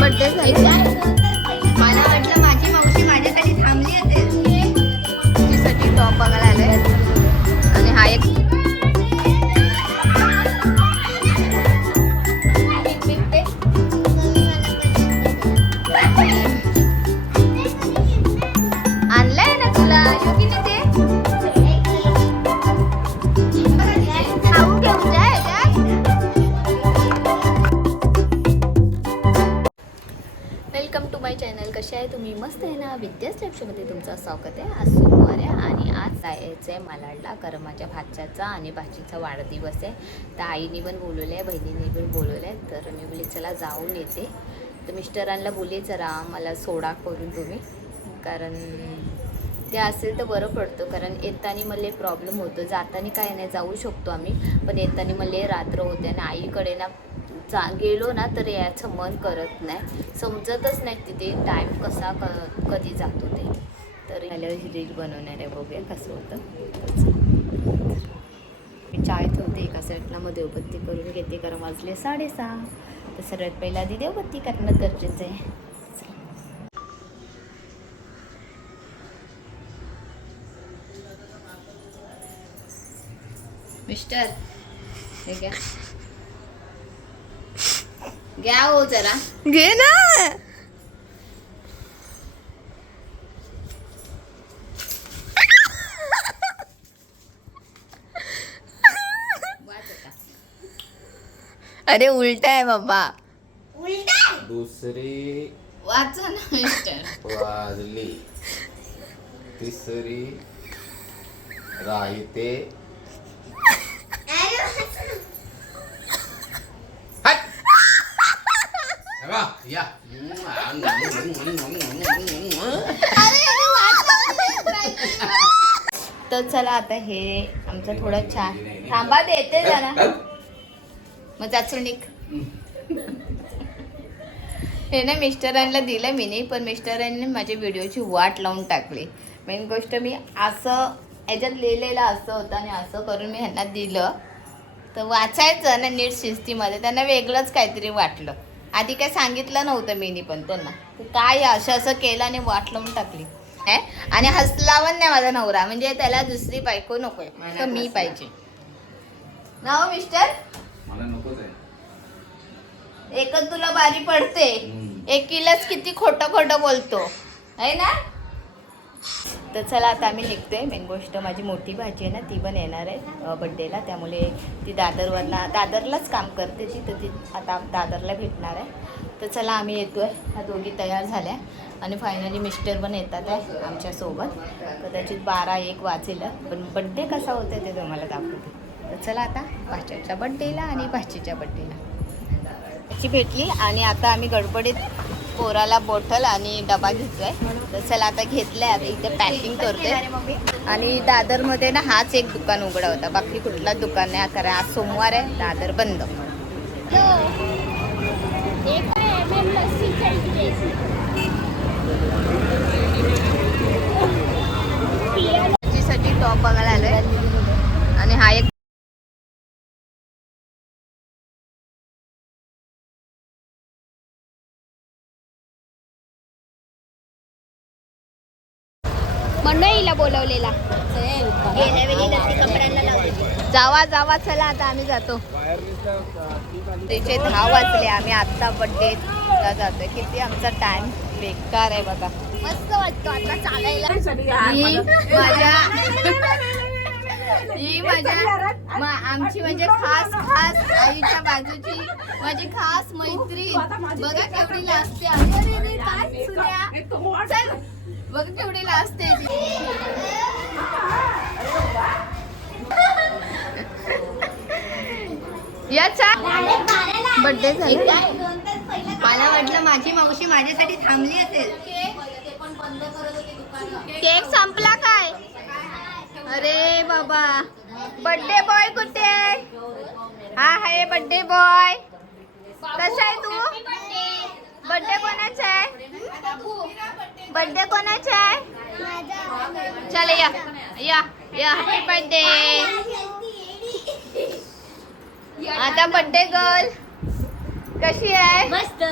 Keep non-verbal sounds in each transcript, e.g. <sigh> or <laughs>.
Birthday झाला. मला वाटलं माझी मावशी माझ्यासाठी थांबली असेल. तिच्यासाठी टॉप बघायला आले आणि हा एक आहे ना तुमचं स्वागत आहे. आज सोमवार आहे आणि आज जायचं आहे मालाडला. कारण माझ्या भाच्याचा आणि भाचीचा वाढदिवस आहे. तर आईने पण बोलवलं आहे बहिणीने पण बोलवलं आहे तर मी बोलले चला जाऊन येते. तर मिस्टरांना बोलले जरा मला सोडा करून तुम्ही. कारण ते असेल तर बरं पडतं कारण येताना मला प्रॉब्लेम होतो. जाताना काय नाही जाऊ शकतो आम्ही. पण येताना मला रात्र होते आणि आईकडे ना जा गेलो ना तर याचं मन करत नाही. समजतच नाही तिथे टाईम कसा क कधी जातो ते. तर मला रील बनवणार आहे बघूया कसं होतं. मी चाय ठेवते एका साईडला मग देवबत्ती करून घेते कारण वाजले साडेसहा. तर सर्वात पहिला आधी देवबत्ती करणं गरजेचं आहे. मिस्टर. हे घ्या. घ्या हो जरा. घे ना. अरे उलटा आहे बाबा. दुसरी. वाचा ना मिस्टर. वाजली. तिसरी. राहिते हट! हे बघ, या <laughs> तर चला आता हे आमचं थोडं छान. थांबा देते जरा. मग जाचून निघ. हे ना मिस्टरांना दिलं मी नाही पण मिस्टरांनी माझ्या व्हिडिओची वाट लावून टाकली. मेन गोष्ट मी असं याच्यात लिहिलेलं असं होतं आणि असं करून मी ह्यांना दिलं. तर वाचायचं ना नीट शिस्तीमध्ये त्यांना वेगळंच काहीतरी वाटलं. आधी काय सांगितलं नव्हतं मीनी पण त्यांना. काय असं असं केलं आणि वाट लावून टाकली. है? आणि हसलावन नाही माझा नवरा म्हणजे त्याला दुसरी बायको नकोय. तर मी पाहिजे. ना हो मिस्टर एकच तुला बारी पडते. एकीलाच किती खोटं खोटं बोलतो. आहे ना? तर चला आता आम्ही निघतो आहे मेन गोष्ट माझी मोठी भाजी आहे ना ती पण येणार आहे बड्डेला त्यामुळे ती दादरवरना दादरलाच काम करते ती तर ती आता दादरला भेटणार आहे. तर चला आम्ही येतो आहे ह्या दोघी तयार झाल्या. आणि फायनली मिस्टर पण येतात आहे आमच्यासोबत कदाचित बारा एक वाजेल. पण बड्डे कसा होतो ते तुम्हाला दाखवते. तर चला आता भाच्याच्या बड्डेला आणि भाचीच्या बड्डेला त्याची भेटली आणि आता आम्ही गडबडीत पोराला बॉटल आणि डबा घेतोय. तर चला आता घेतलंय आता इथे पॅकिंग करतोय. आणि दादरमध्ये ना हाच एक दुकान उघडा होता. बाकी कुठलाच दुकान नाही. कारण आज सोमवार आहे. दादर बंद. साठी टॉप बघायला आलोय. आणि हा एक मंडळीला बोलवलेला. जावा जावा चला आता आम्ही जातो. तिचे दहा वाजले आम्ही आत्ता बड्डे जातोय. किती आमचा टाइम बेकार आहे बघा. मस्त वाटतो आता चालायला. ही माझ्या ही <laughs> आमची म्हणजे खास खास आईच्या बाजूची माझी खास मैत्रीण. बघा केवढी लाजते बघ केवढी लाजते ती. याचा बर्थडे झाला. मला वाटलं माझी मावशी माझ्यासाठी थांबली असेल. केक संपला काय? अरे बाबा. बर्थडे बॉय कुठे? आहे? हा आहे बर्थडे बॉय कसा आहे तू? बर्थडे कोणाचा आहे? बर्थडे कोणाचा आहे? चल या. या. या. हॅपी बर्थडे आता बर्थडे गर्ल कशी आहे? मस्त.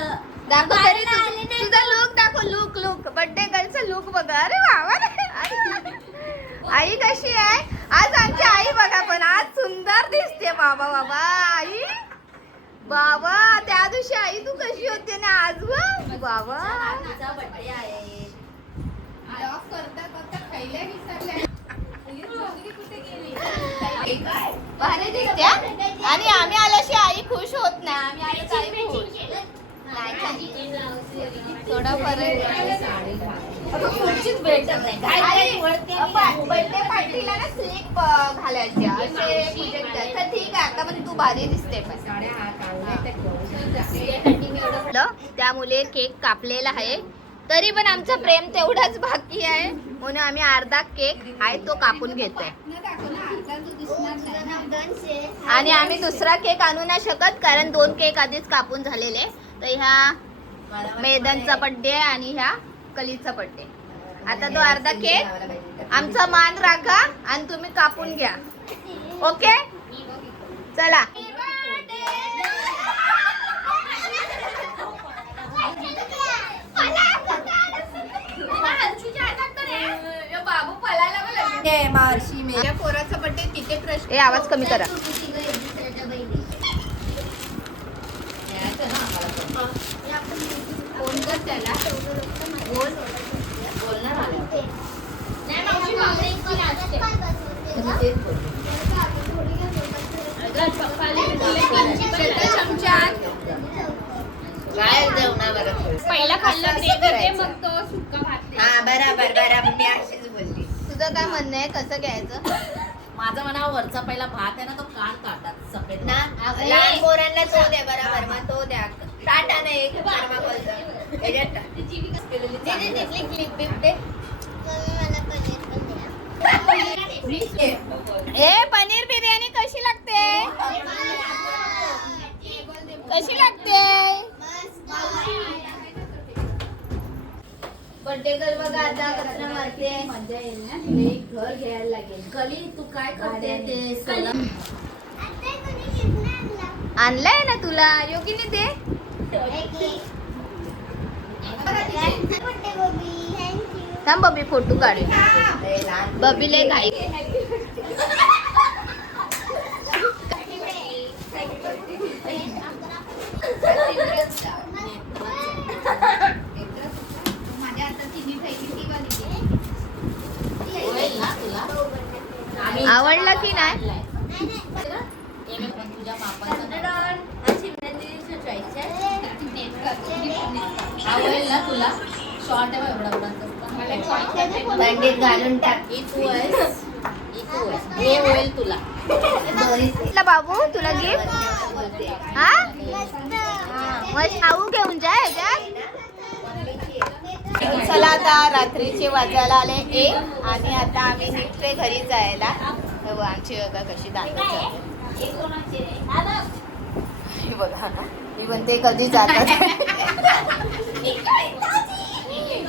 दाखव तरी तू- तुझा लुक दाखव लुक लुक बर्थडे गर्लचा लुक बघा. अरे रे. आई कशी आहे? आज आमची आई बघा पण आज सुंदर दिसते. बाबा बाबा. आई. बाबा त्या दिवशी आई तू कशी होते ना आज बाबा. बर्थडे आहे भारी दिसते? आणि आम्ही आल्याशी आई खुश होत नाही. आम्ही आलो तर आई खुश. थोडा फरक बर्थडे पार्टीला ना स्लीप घालायच्या असे project आहे. तर ठीक आहे आता पण तू भारी दिसते पण. म्हटलं, त्यामुळे केक कापलेला आहे. तरी पण आमचं प्रेम तेवढाच बाकी आहे. म्हणून आम्ही अर्धा केक आहे तो कापून घेतोय. आणि आम्ही दुसरा केक आणू नाही शकत कारण दोन केक आधीच कापून झालेले. तर ह्या मैदानचा बड्डे आणि ह्या कलीचा बड्डे आता तो अर्धा केक आमचा मान राखा आणि तुम्ही कापून घ्या. ओके चला. पोराचा बर्थडे तिथे प्रश्न ए आवाज कमी करा. फोन कर त्याला? बोल. बोलणार. नाही, मावशी, इतकी नाचते. पहिला खाल्लं. मग तो भात. हा बराबर बराबर. मी अशीच बोलली. तुझं काय म्हणणं आहे? कसं घ्यायचं? माझं म्हणा वरचा पहिला भात आहे ना तो कान काढतात सफेद ना लहान पोरांना तो दे बराबर. मग तो द्या. टाटा नाही क्लिप ए पनीर बिर्याणी कशी लागते? कशी लागते? बर्थडे गर्ल बघा आता कचरा मारते. मजा येईल ना? घर घ्यायला लागेल. कली तू काय करते ते आणलाय ना तुला? योगिनी दे. थांब बबी फोटो काढू. घाई ना तुला आम्ही आवडला की नाही? <laughs> <laughs> ना तुला? शॉर्ट आहे एवढा एवढा थंडीत घालून टाक. ही तू आहेस ही तू आहेस हे होईल तुला. तुला बाबू तुला गिफ्ट हा? खाऊ घेऊन जा ह्याच्यात. चला आता रात्रीचे वाजायला आले एक. आणि आता आम्ही निघतोय घरी जायला. आमची बघा कशी दांत बघा ना? मी म्हणते कधी जातात?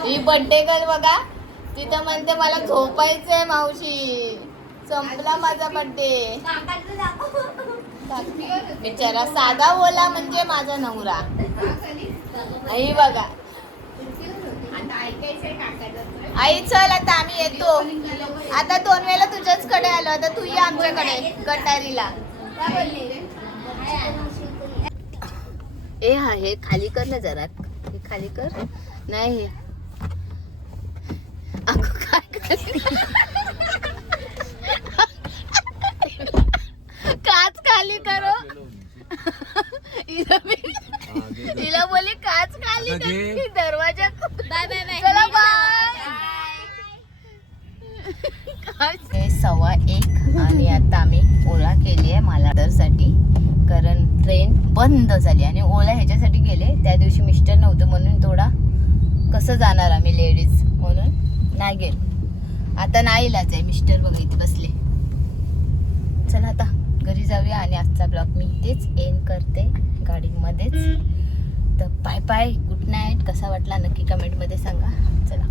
ही बड्डे कर बघा. तिथं म्हणते मला झोपायचंय मावशी. संपला माझा बड्डे बिचारा साधा बोला म्हणजे माझा नवरा. आई बघा. आई चल आता आम्ही येतो. आता दोन वेळेला तुझ्याच कडे आलो. आता तू ये आमच्याकडे गटारीला. ए हा हे खाली कर ना जरा. हे खाली कर. नाही हे अगं काय करते? काच खाली करो हिला मी- हिला बोली काच खाली कर की दरवाजा बाय बाय बाय चला बाय सव्वा एक आणि आता आम्ही ओला केली आहे मालाडरसाठी कारण ट्रेन बंद झाली. आणि ओला ह्याच्यासाठी गेले. त्या दिवशी मिस्टर नव्हतं म्हणून थोडा कसं जाणार आम्ही लेडीज म्हणून? नाही गेलो. आता नाही इलाज आहे. मिस्टर बघा इथे बसले. चला आता घरी जाऊया आणि आजचा ब्लॉग मी इथेच एंड करते. गाडीमध्येच. तर बाय बाय गुड नाईट कसा वाटला नक्की कमेंटमध्ये सांगा. चला.